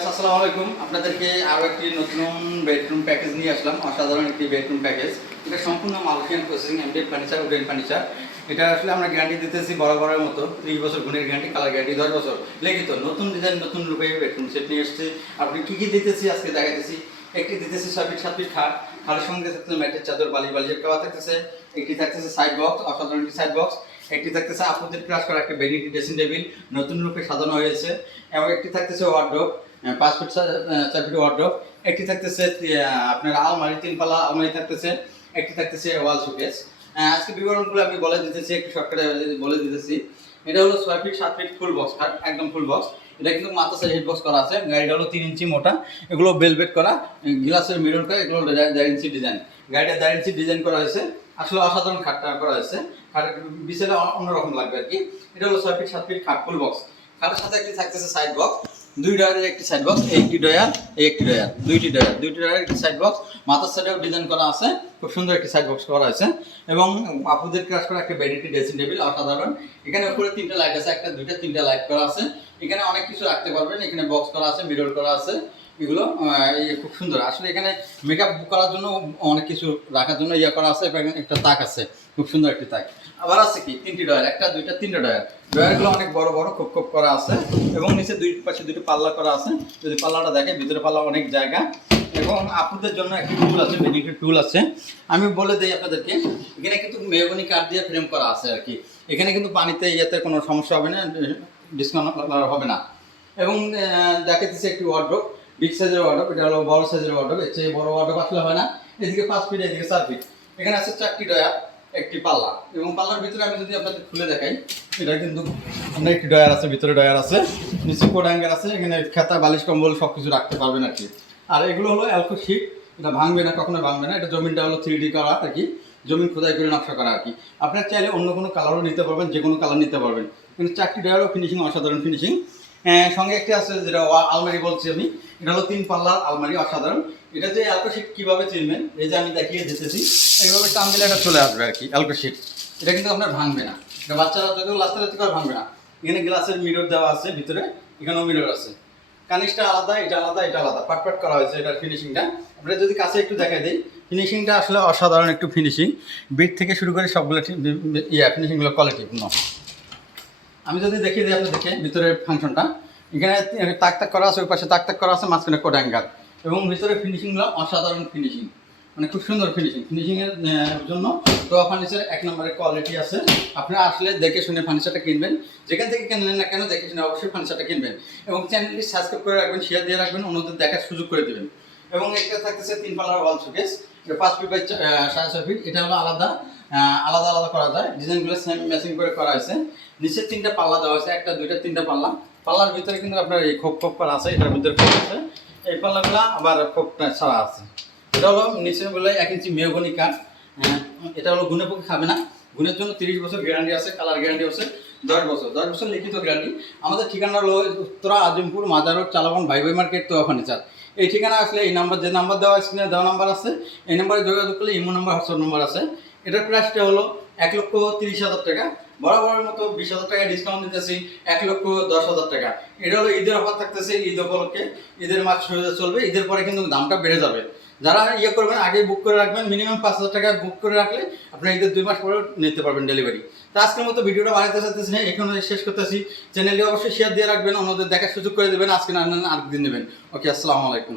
আসসালামু আলাইকুম। আপনাদেরকে আরও একটি নতুন বেডরুম প্যাকেজ নিয়ে আসলাম, অসাধারণ একটি বেডরুম প্যাকেজ এটা সম্পূর্ণ মালয়েশিয়ান প্রসেসিং এমডেড ফার্নিচার উডেন ফার্নিচার এটা আসলে আমরা গ্যারান্টি দিতেছি বরাবরের মতো, ত্রিশ বছর গুণের গ্যারান্টি কালার গ্যারান্টি দশ বছর। লিখিত, নতুন ডিজাইন নতুন রূপে বেডরুম সেট নিয়ে এসেছি। আপনি কী কী দিতেছি আজকে দেখাইতেছি? একটি দিতেছি ছয় ফিট সাত ফিট খাট, খাটের সঙ্গে থাকতেছে ম্যাটের চাদর, বালি বালিশের কাওয়া থাকতেছে। একটি থাকতেছে সাইড বক্স অসাধারণ একটি সাইড বক্স একটি থাকতেছে আপুদের ক্রাশ করা একটা বেডিটি ড্রেসিং টেবিল নতুন রূপে সাজানো হয়েছে। এবং একটি থাকতেছে ওয়ার্ড্রোপ পাঁচ ফিট চা- চার ফিট ওয়ার্ড্রোপ একটি থাকতেছে আপনার আলমারি তিন পাল্লা আলমারি থাকতেছে, একটি থাকতেছে ওয়াল শোকেস আজকে বিবরণগুলো আমি বলে দিতেছি, একটু শর্টকাটে বলে দিতেছি। এটা হলো ছয় ফিট সাত ফিট ফুল বক্স খাট একদম ফুল বক্স এটা কিন্তু মাথা সাইজ হেড বক্স করা আছে। গাড়িটা হলো তিন ইঞ্চি মোটা। এগুলো বেলভেট করা গ্লাসের মিরর করা, এগুলো দেড় ইঞ্চি ডিজাইন গাড়িটা দেড় ইঞ্চি ডিজাইন করা হয়েছে। আসলে অসাধারণ খাটটা করা হয়েছে। খাটের বিছানা অন্যরকম লাগবে আর কি। এটা হলো ছয় ফিট সাত ফিট খাট ফুল বক্স খাটের সাথে একটি থাকতেছে সাইড বক্স দুই ডয়ারের একটি সাইড বক্স একটি ডয়ার এই একটি ডয়ার দুইটি ডয়ার দুইটি ডয়ারের একটি সাইড বক্স মাথার সাইডেও ডিজাইন করা আছে, খুব সুন্দর একটি সাইড বক্স করা আছে এবং আপুদের কাজ করা একটা বেডিটি ড্রেসিং টেবিল অসাধারণ। এখানে উপরে তিনটা লাইট আছে, একটা, দুইটা, তিনটা লাইট করা আছে। এখানে অনেক কিছু রাখতে পারবেন। এখানে বক্স করা আছে মিরর করা আছে। এগুলো খুব সুন্দর। আসলে এখানে মেকআপ করার জন্য অনেক কিছু রাখার জন্য ইয়ে করা আছে একটা তাক আছে। খুব সুন্দর একটি তাক। আবার আছে কি? তিনটি ডয়ার একটা, দুইটা, তিনটা ডয়ার ডয়ারগুলো অনেক বড় বড়, খুব খুব করা আছে। এবং নিচে দুই পাশে দুটি পাল্লা করা আছে। যদি পাল্লাটা দেখে ভিতরে পাল্লা অনেক জায়গা। এবং আপনাদের জন্য একটি টুল আছে বেনিফিট টুল আছে। আমি বলে দিই আপনাদেরকে, এখানে কিন্তু মেহগনি কাঠ দিয়ে ফ্রেম করা আছে আর কি। এখানে কিন্তু পানিতে ইয়েতে কোনো সমস্যা হবে না। ডিসকাউন্ট হবে না। এবং দেখাতেছে একটি ওয়ার্ড্রোপ বিগ সাইজের ওয়ার্ড্রোপ এটা হলো বড় সাইজের ওয়ার্ড্রোপ এর চেয়ে বড় ওয়ার্ড্রোপ আসলে হয় না। এদিকে পাঁচ ফিট এদিকে চার ফিট এখানে আছে চারটি ডয়ার একটি পাল্লা। এবং পাল্লার ভিতরে আমি যদি আপনাদের খুলে দেখাই, এটা কিন্তু একটি ডয়ার আছে, ভিতরে ডয়ার আছে, নিচে কোড আছে, এখানে খেতা, বালিশ, কম্বল সব কিছু রাখতে পারবেন আর কি। আর এগুলো হলো অ্যালকো শিট এটা ভাঙবে না, কখনো ভাঙবে না, এটা জমিনটা হলো থ্রি ডি করা আর কি। জমিন খোদাই করে নকশা করা আর কি। আপনার চাইলে অন্য কোনো কালারও নিতে পারবেন যে কোনো কালার নিতে পারবেন। কিন্তু চারটি ডয়ারও ফিনিশিং অসাধারণ ফিনিশিং সঙ্গে একটি আছে যেটা আলমারি বলছি আমি। এটা হলো তিন পাল্লার আলমারি, অসাধারণ। এটা যে অ্যালকো শিট কীভাবে চিনবেন, এই যে আমি দেখিয়ে দিতেছি, এইভাবে টান দিলে এটা চলে আসবে আর কি অ্যালকো শিট এটা কিন্তু আপনার ভাঙবে না। এটা বাচ্চারা যদিও লাস্তে লাস্তে করে ভাঙবে না। এখানে গ্লাসের মিরর দেওয়া আছে, ভিতরে এখানেও মিরর আছে। কানিসটা আলাদা, এটা আলাদা এটা আলাদা। পাট পাট করা হয়েছে এটার ফিনিশিংটা আমরা যদি কাছে একটু দেখাই দিই ফিনিশিংটা আসলে অসাধারণ একটু ফিনিশিং বিট থেকে শুরু করে সবগুলো ইয়া ফিনিশিংগুলো কোয়ালিটি আমি যদি দেখিয়ে দিই আপনাদেরকে ভিতরের ফাংশনটা, এখানে তাক তাক করা আছে, ওই পাশে তাক তাক করা আছে, মাঝখানে কোডাঙ্গার এবং ভিতরে ফিনিশিংগুলো অসাধারণ ফিনিশিং মানে খুব সুন্দর ফিনিশিং। ফিনিশিংয়ের জন্য তোয়া ফার্নিচার এক নম্বরের কোয়ালিটি আছে। আপনারা আসলে দেখে শুনে ফার্নিচারটা কিনবেন। যেখান থেকে কিনলেন না কেন দেখে শুনে অবশ্যই ফার্নিচারটা কিনবেন। এবং চ্যানেলটি সাবস্ক্রাইব করে রাখবেন শেয়ার দিয়ে রাখবেন, অন্যদের দেখার সুযোগ করে দেবেন। এবং একটা থাকতেছে তিন পাল্লার ওয়াল শোকেস এটা পাঁচ ফিট বাই সাড়ে ছয় ফিট এটা হলো আলাদা আলাদা আলাদা করা যায়। ডিজাইনগুলো সেম ম্যাচিং করে করা হয়েছে। নিচে তিনটা পাল্লা দেওয়া হয়েছে, একটা, দুইটা, তিনটা পাল্লা। পাল্লার ভিতরে কিন্তু আপনার এই খোপ খোপ করা আছে, এটার ভিতরে খোপ আছে। এই পাল্লাগুলো আবার খোপটা ছাড়া আছে। এটা হলো নিচে বলে এক ইঞ্চি মেহগনি কাঠ। এটা হলো গুনে পক্ষে খাবে না। গুণের জন্য তিরিশ বছর গ্যারান্টি আছে, কালার গ্যারান্টি আছে, দশ বছর। দশ বছর লিখিত গ্যারান্টি। আমাদের ঠিকানা হলো Uttara Azimpur, mother road, Chalaban, Bhai Bhai market তোয়া ফার্নিচার এই ঠিকানা আসলে এই নাম্বার, যে নাম্বার দেওয়া স্ক্রিনে দেওয়া নাম্বার আছে, এই নাম্বারে যোগাযোগ করলে ইমো নাম্বার, হোয়াটসঅ্যাপ নাম্বার আছে। এটার প্রাইসটা হলো এক লক্ষ তিরিশ হাজার টাকা। বরাবরের মতো বিশ হাজার টাকা ডিসকাউন্ট দিতেছি, এক লক্ষ দশ হাজার টাকা। এটা হলো ঈদের অফার থাকতেছে ঈদ উপলক্ষে। ঈদের মাস চলবে, ঈদের পরে কিন্তু দামটা বেড়ে যাবে। যারা ইয়ে করবেন আগে বুক করে রাখবেন মিনিমাম পাঁচ হাজার টাকা বুক করে রাখলে আপনার ঈদের দুই মাস পরে নিতে পারবেন ডেলিভারি তো আজকের মতো ভিডিওটা বানাতে চাইতেছি না এখানে শেষ করতেছি। চ্যানেলটি অবশ্যই শেয়ার দিয়ে রাখবেন, অন্যদের দেখার সুযোগ করে দেবেন, আজকে না আরেকদিন নেবেন। ওকে আসসালামু আলাইকুম।